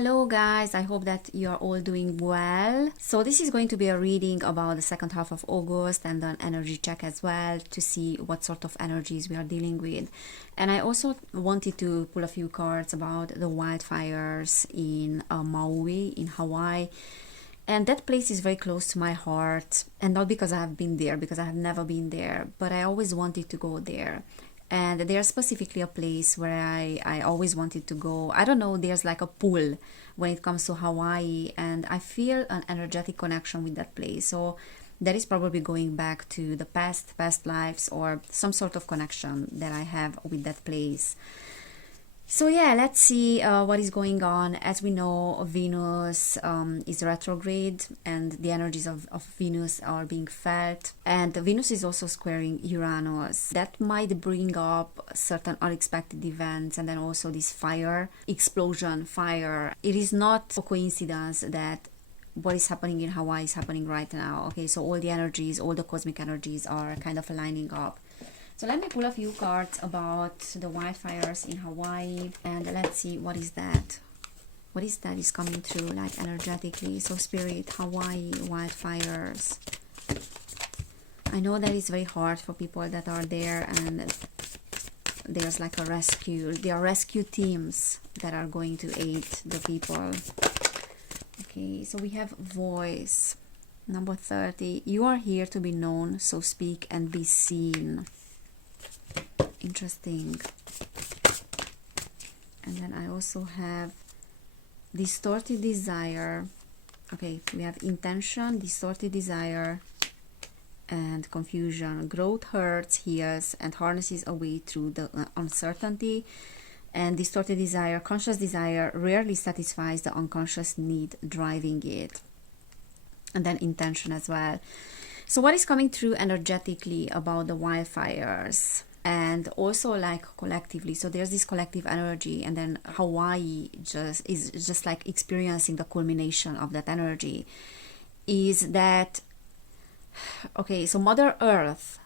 Hello guys, I hope that you are all doing well. So this is going to be a reading about the second half of August and an energy check as well to see what sort of energies we are dealing with. And I also wanted to pull a few cards about the wildfires in Maui in Hawaii. And that place is very close to my heart, and not because I have been there, because I have never been there, but I always wanted to go there. And there's specifically a place where I always wanted to go. I don't know, there's like a pull when it comes to Hawaii, and I feel an energetic connection with that place. So that is probably going back to the past lives, or some sort of connection that I have with that place. So yeah, let's see what is going on. As we know, Venus is retrograde, and the energies of Venus are being felt. And Venus is also squaring Uranus. That might bring up certain unexpected events, and then also this fire, explosion, fire. It is not a coincidence that what is happening in Hawaii is happening right now. Okay, so all the energies, all the cosmic energies are kind of aligning up. So let me pull a few cards about the wildfires in Hawaii, and let's see what is that. What is that is coming through like energetically? So Spirit, Hawaii, wildfires. I know that it's very hard for people that are there, and there's like a rescue. There are rescue teams that are going to aid the people. Okay, so we have voice. Number 30. You are here to be known, so speak and be seen. Interesting. And then I also have distorted desire. Okay, we have intention, distorted desire, and confusion. Growth hurts, heals, and harnesses a way through the uncertainty. And distorted desire, conscious desire, rarely satisfies the unconscious need driving it. And then intention as well. So what is coming through energetically about the wildfires? And also like collectively, so there's this collective energy, and then Hawaii is just like experiencing the culmination of that energy. Is that okay? So Mother Earth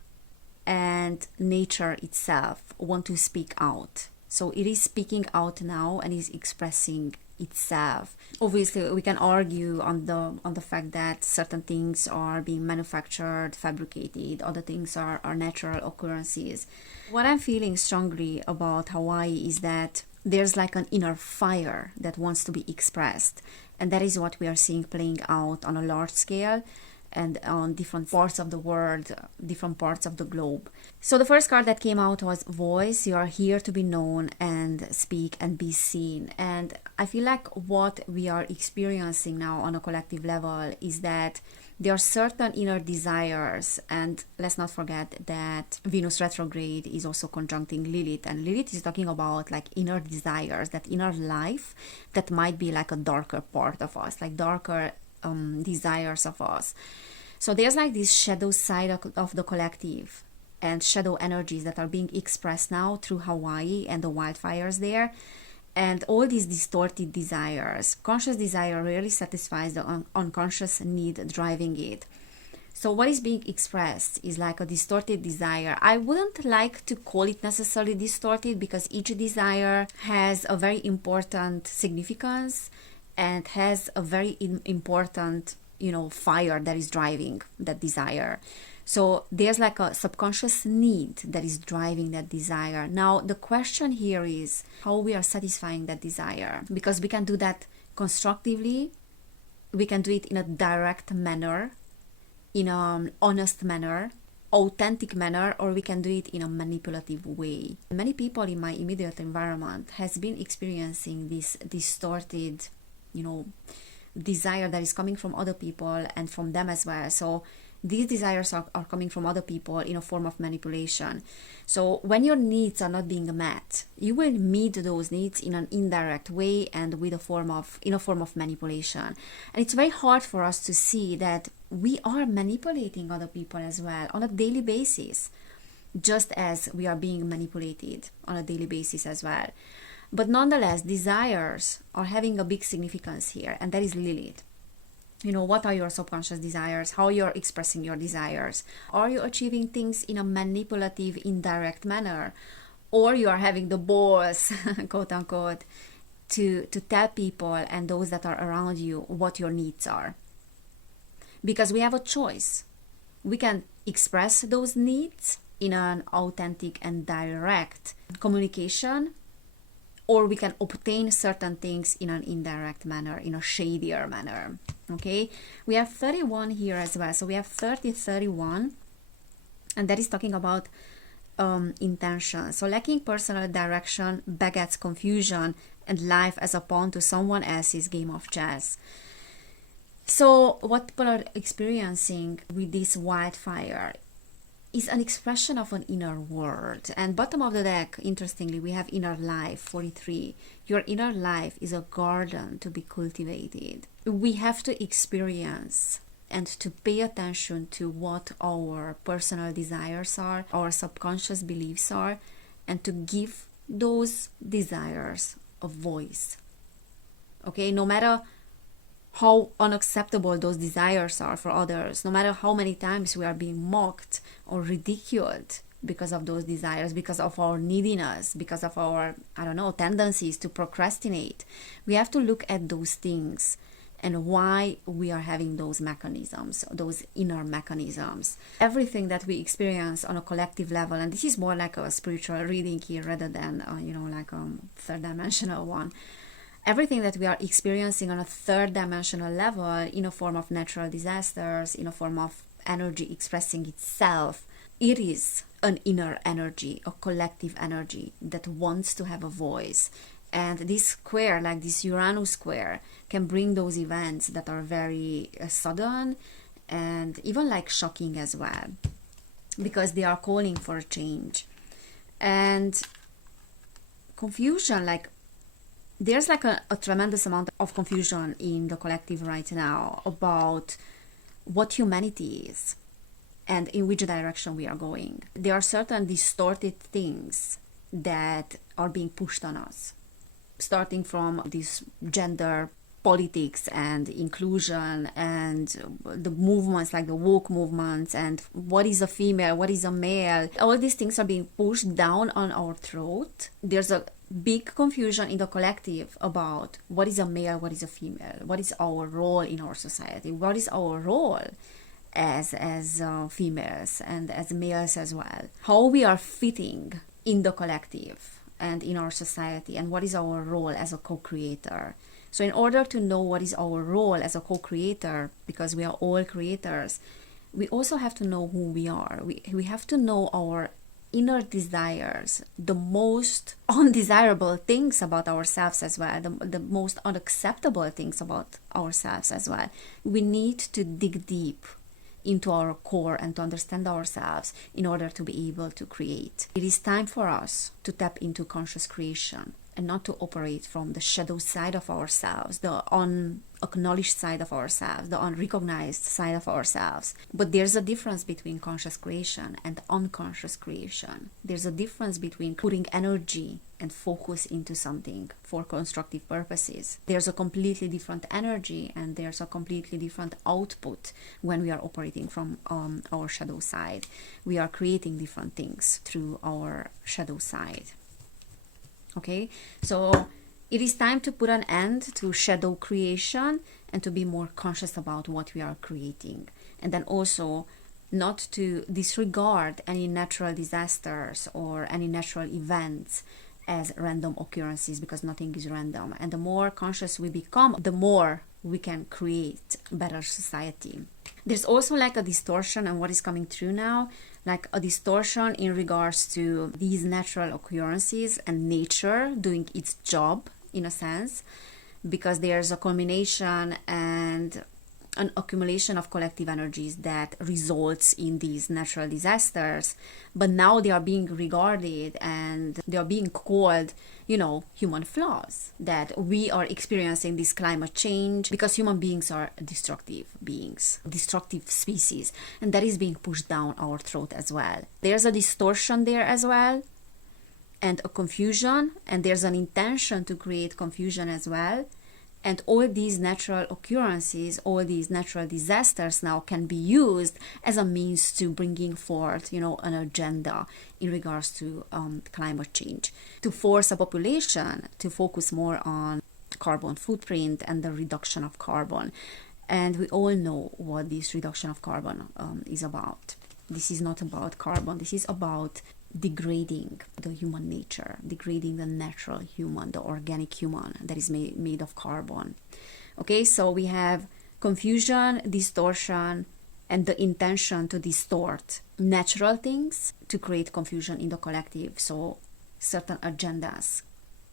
and nature itself want to speak out. So it is speaking out now and is expressing itself. Obviously, we can argue on the fact that certain things are being manufactured, fabricated, other things are natural occurrences. What I'm feeling strongly about Hawaii is that there's like an inner fire that wants to be expressed, and that is what we are seeing playing out on a large scale and on different parts of the world, different parts of the globe. So the first card that came out was voice. You are here to be known and speak and be seen. And I feel like what we are experiencing now on a collective level is that there are certain inner desires, and let's not forget that Venus retrograde is also conjuncting Lilith, and Lilith is talking about like inner desires, that inner life that might be like a darker part of us, like darker desires of us. So there's like this shadow side of the collective and shadow energies that are being expressed now through Hawaii and the wildfires there, and all these distorted desires. Conscious desire rarely satisfies the unconscious need driving it. So what is being expressed is like a distorted desire. I wouldn't like to call it necessarily distorted, because each desire has a very important significance and has a very important, fire that is driving that desire. So there's like a subconscious need that is driving that desire. Now the question here is how we are satisfying that desire, because we can do that constructively, we can do it in a direct manner, in an honest manner, authentic manner, or we can do it in a manipulative way. Many people in my immediate environment has been experiencing this distorted desire that is coming from other people and from them as well. So these desires are coming from other people in a form of manipulation. So when your needs are not being met, you will meet those needs in an indirect way and in a form of manipulation. And it's very hard for us to see that we are manipulating other people as well on a daily basis, just as we are being manipulated on a daily basis as well. But nonetheless, desires are having a big significance here, and that is Lilith. What are your subconscious desires? How you're expressing your desires? Are you achieving things in a manipulative, indirect manner? Or you are having the balls, quote unquote, to tell people and those that are around you what your needs are. Because we have a choice. We can express those needs in an authentic and direct communication, or we can obtain certain things in an indirect manner, in a shadier manner. Okay, we have 31 here as well. So we have 30, 31, and that is talking about intention. So lacking personal direction begets confusion and life as a pawn to someone else's game of chess. So what people are experiencing with this wildfire is an expression of an inner world. And bottom of the deck, interestingly, we have inner life, 43. Your inner life is a garden to be cultivated. We have to experience and to pay attention to what our personal desires are, our subconscious beliefs are, and to give those desires a voice. Okay, no matter how unacceptable those desires are for others, no matter how many times we are being mocked or ridiculed because of those desires, because of our neediness, because of our, tendencies to procrastinate, we have to look at those things and why we are having those mechanisms, those inner mechanisms. Everything that we experience on a collective level, and this is more like a spiritual reading here rather than, like a third dimensional one. Everything that we are experiencing on a third dimensional level, in a form of natural disasters, in a form of energy expressing itself, it is an inner energy, a collective energy that wants to have a voice. And this square, like this Uranus square, can bring those events that are very sudden and even like shocking as well, because they are calling for a change. And confusion, like there's like a tremendous amount of confusion in the collective right now about what humanity is and in which direction we are going. There are certain distorted things that are being pushed on us, starting from this gender politics and inclusion and the movements like the woke movements and what is a female, what is a male. All these things are being pushed down on our throat. There's a big confusion in the collective about what is a male, what is a female, what is our role in our society, what is our role as females and as males as well, how we are fitting in the collective and in our society, and what is our role as a co-creator. So in order to know what is our role as a co-creator, because we are all creators, we also have to know who we are. We have to know our inner desires, the most undesirable things about ourselves as well, the most unacceptable things about ourselves as well. We need to dig deep into our core and to understand ourselves in order to be able to create. It is time for us to tap into conscious creation and not to operate from the shadow side of ourselves, the unacknowledged side of ourselves, the unrecognized side of ourselves. But there's a difference between conscious creation and unconscious creation. There's a difference between putting energy and focus into something for constructive purposes. There's a completely different energy and there's a completely different output when we are operating from our shadow side. We are creating different things through our shadow side. Okay, so it is time to put an end to shadow creation and to be more conscious about what we are creating. And then also not to disregard any natural disasters or any natural events as random occurrences, because nothing is random. And the more conscious we become, the more we can create better society. There's also like a distortion, and what is coming through now, like a distortion in regards to these natural occurrences and nature doing its job in a sense, because there's a culmination and an accumulation of collective energies that results in these natural disasters, but now they are being regarded and they are being called, human flaws, that we are experiencing this climate change because human beings are destructive beings, destructive species, and that is being pushed down our throat as well. There's a distortion there as well, and a confusion, and there's an intention to create confusion as well. And all these natural occurrences, all these natural disasters now can be used as a means to bringing forth, an agenda in regards to climate change, to force a population to focus more on carbon footprint and the reduction of carbon. And we all know what this reduction of carbon is about. This is not about carbon. This is about degrading the human nature, degrading the natural human, the organic human that is made of carbon. Okay, so we have confusion, distortion, and the intention to distort natural things to create confusion in the collective. So certain agendas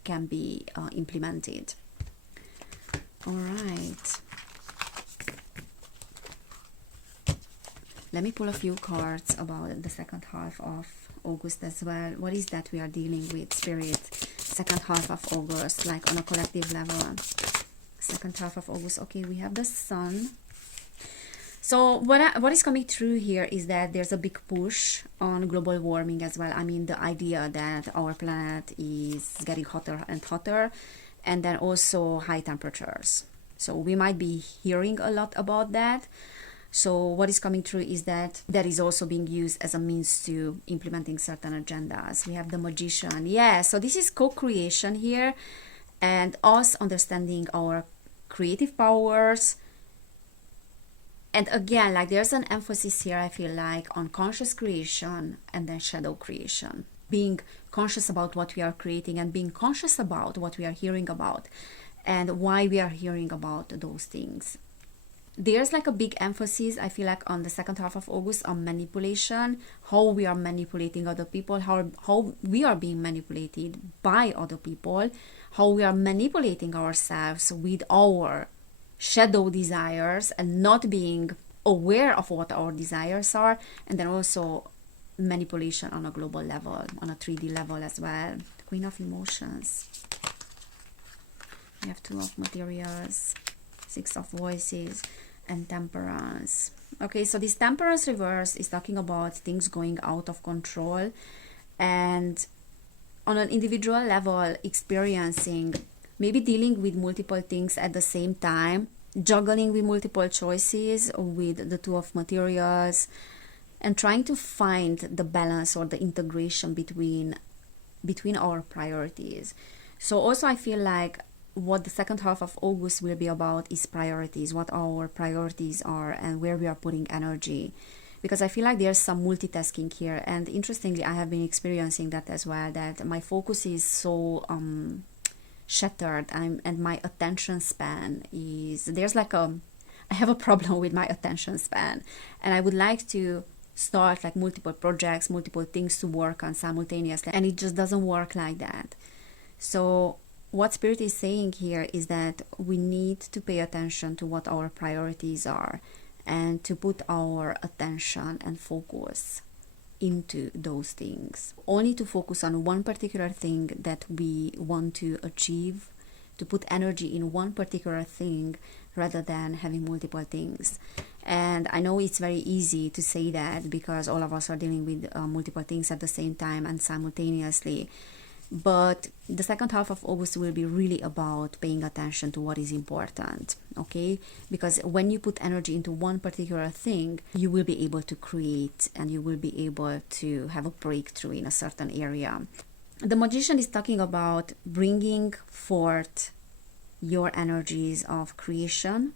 can be implemented. All right. Let me pull a few cards about the second half of August as well. What is that we are dealing with, Spirit? Second half of August, like on a collective level. Second half of August. Okay, we have the Sun. So what is coming through here is that there's a big push on global warming as well. I mean, the idea that our planet is getting hotter and hotter, and then also high temperatures. So we might be hearing a lot about that. So what is coming through is that is also being used as a means to implementing certain agendas. We have the Magician. Yeah, so this is co-creation here, and us understanding our creative powers. And again, like there's an emphasis here, I feel like, on conscious creation and then shadow creation. Being conscious about what we are creating and being conscious about what we are hearing about and why we are hearing about those things. There's like a big emphasis, I feel like, on the second half of August on manipulation, how we are manipulating other people, how we are being manipulated by other people, how we are manipulating ourselves with our shadow desires and not being aware of what our desires are, and then also manipulation on a global level, on a 3D level as well. The Queen of Emotions. We have Two of Materials, Six of Voices, and Temperance. Okay, so this Temperance reverse is talking about things going out of control, and on an individual level experiencing, maybe dealing with multiple things at the same time, juggling with multiple choices with the Two of Materials, and trying to find the balance or the integration between our priorities. So also I feel like what the second half of August will be about is priorities, what our priorities are and where we are putting energy. Because I feel like there's some multitasking here, and interestingly I have been experiencing that as well, that my focus is so shattered, and my attention span is, I have a problem with my attention span, and I would like to start like multiple projects, multiple things to work on simultaneously, and it just doesn't work like that. So what Spirit is saying here is that we need to pay attention to what our priorities are and to put our attention and focus into those things. Only to focus on one particular thing that we want to achieve, to put energy in one particular thing rather than having multiple things. And I know it's very easy to say that because all of us are dealing with multiple things at the same time and simultaneously. But the second half of August will be really about paying attention to what is important, okay? Because when you put energy into one particular thing, you will be able to create and you will be able to have a breakthrough in a certain area. The Magician is talking about bringing forth your energies of creation,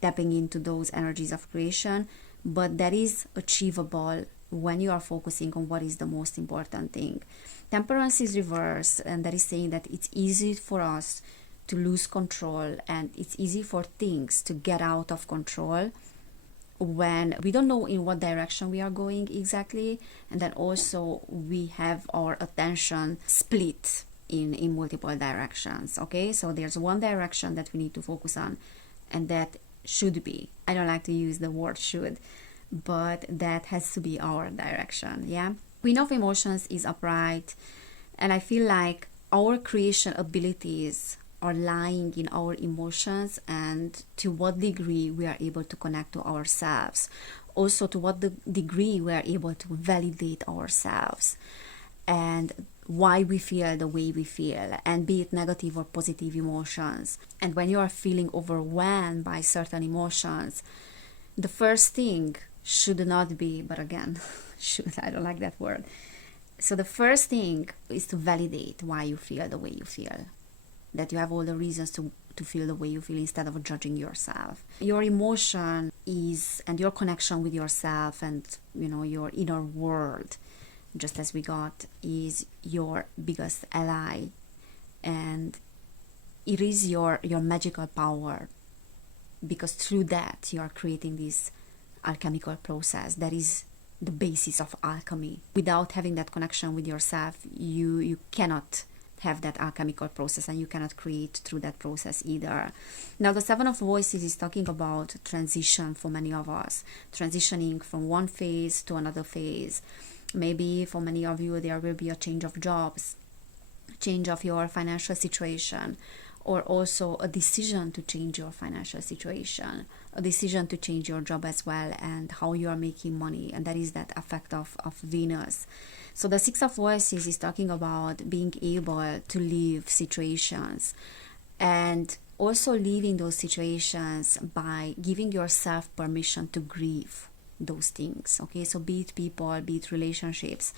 tapping into those energies of creation, but that is achievable when you are focusing on what is the most important thing. Temperance is reversed, and that is saying that it's easy for us to lose control and it's easy for things to get out of control when we don't know in what direction we are going exactly, and then also we have our attention split in multiple directions. Okay, so there's one direction that we need to focus on, and that should be, I don't like to use the word should, but that has to be our direction. Yeah, Queen of Emotions is upright, and I feel like our creation abilities are lying in our emotions and to what degree we are able to connect to ourselves, also to what degree we are able to validate ourselves, and why we feel the way we feel, and be it negative or positive emotions. And when you are feeling overwhelmed by certain emotions, the first thing should not be, but again, should, I don't like that word. So the first thing is to validate why you feel the way you feel, that you have all the reasons to feel the way you feel instead of judging yourself. Your emotion is, and your connection with yourself and, you know, your inner world, just as we got, is your biggest ally. And it is your magical power, because through that you are creating this alchemical process that is the basis of alchemy. Without having that connection with yourself, you cannot have that alchemical process, and you cannot create through that process either. Now, the Seven of Voices is talking about transition for many of us, transitioning from one phase to another phase. Maybe for many of you there will be a change of jobs, change of your financial situation, or also a decision to change your financial situation, a decision to change your job as well, and how you are making money. And that is that effect of Venus. So the Six of Voices is talking about being able to leave situations, and also leaving those situations by giving yourself permission to grieve those things. Okay, so be it people, be it relationships.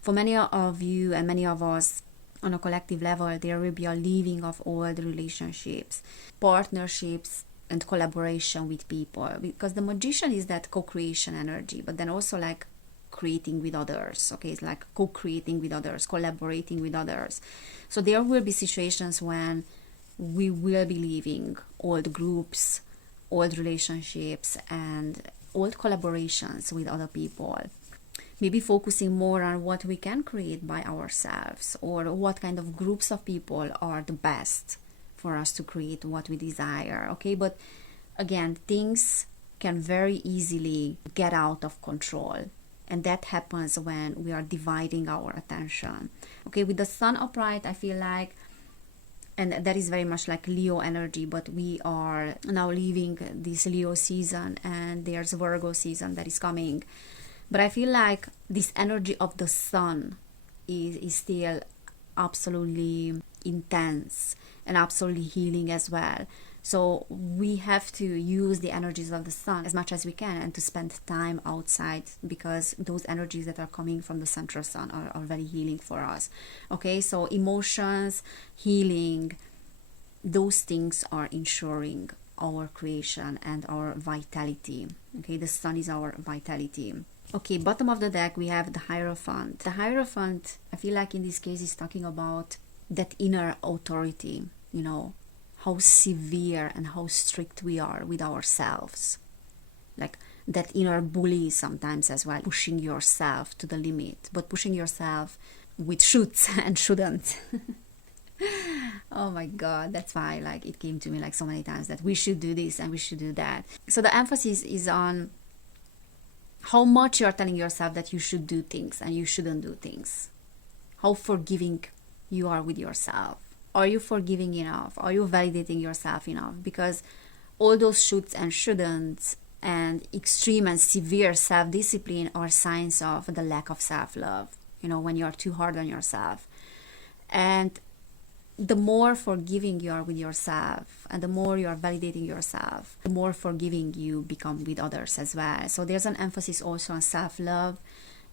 For many of you and many of us, on a collective level, there will be a leaving of old relationships, partnerships, and collaboration with people, because the Magician is that co-creation energy, but then also like creating with others. Okay, it's like co-creating with others, collaborating with others. So there will be situations when we will be leaving old groups, old relationships, and old collaborations with other people. Maybe focusing more on what we can create by ourselves, or what kind of groups of people are the best for us to create what we desire. Okay, but again, things can very easily get out of control, and that happens when we are dividing our attention. Okay, with the Sun upright, I feel like, and that is very much like Leo energy, but we are now leaving this Leo season, and there's Virgo season that is coming. But I feel like this energy of the Sun is still absolutely intense and absolutely healing as well. So we have to use the energies of the Sun as much as we can, and to spend time outside, because those energies that are coming from the central Sun are very healing for us. Okay, so emotions, healing, those things are ensuring our creation and our vitality. Okay, the Sun is our vitality. Okay, bottom of the deck we have the Hierophant. The Hierophant, I feel like in this case is talking about that inner authority, you know, how severe and how strict we are with ourselves. Like that inner bully sometimes as well, pushing yourself to the limit, but pushing yourself with shoulds and shouldn't. Oh my god, that's why like it came to me like so many times that we should do this and we should do that. So the emphasis is on how much you're telling yourself that you should do things and you shouldn't do things. How forgiving you are with yourself. Are you forgiving enough? Are you validating yourself enough? Because all those shoulds and shouldn'ts and extreme and severe self-discipline are signs of the lack of self-love. You know, when you're too hard on yourself. And the more forgiving you are with yourself, and the more you are validating yourself, the more forgiving you become with others as well. So there's an emphasis also on self-love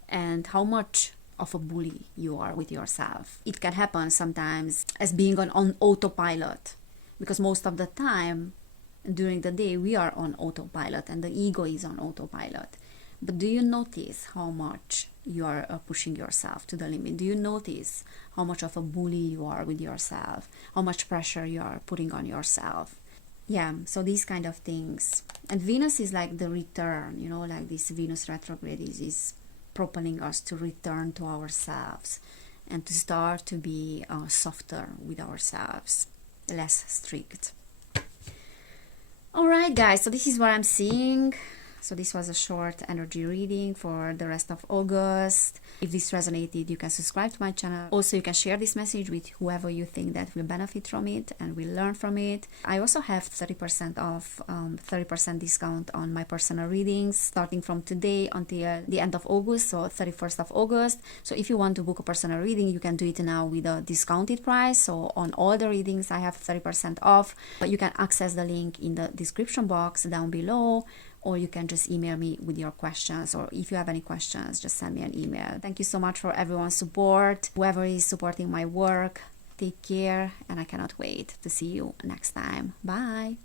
and how much of a bully you are with yourself. It can happen sometimes as being on autopilot, because most of the time during the day we are on autopilot and the ego is on autopilot. But do you notice how much you are pushing yourself to the limit? Do you notice how much of a bully you are with yourself? How much pressure you are putting on yourself? Yeah, so these kind of things. And Venus is like the return, you know, like this Venus retrograde is propelling us to return to ourselves and to start to be softer with ourselves, less strict. All right, guys, so this is what I'm seeing. So this was a short energy reading for the rest of August. If this resonated, you can subscribe to my channel. Also, you can share this message with whoever you think that will benefit from it and will learn from it. I also have 30% off, 30% discount on my personal readings starting from today until the end of August, so 31st of August. So if you want to book a personal reading, you can do it now with a discounted price. So on all the readings, I have 30% off. But you can access the link in the description box down below, or you can just email me with your questions, or if you have any questions, just send me an email. Thank you so much for everyone's support. Whoever is supporting my work, take care, and I cannot wait to see you next time. Bye.